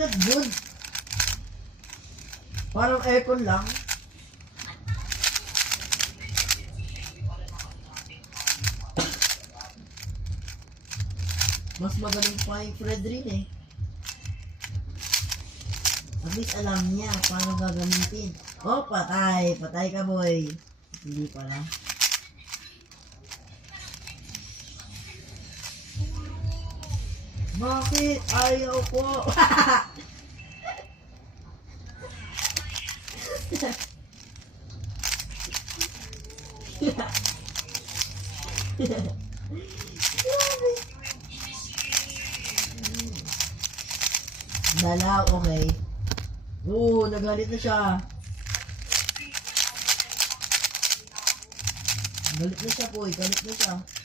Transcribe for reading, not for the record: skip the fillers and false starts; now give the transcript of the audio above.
not good. Parang aircon lang. Mas magaling pa yung Fred rin eh. At least alam niya paano gagamitin. Oh, patay. Patay ka, boy. Hindi pala. Bakit? Ayaw ko. Dalaw, okay. Oo, nagalit na siya. Galit na siya po, galit na siya.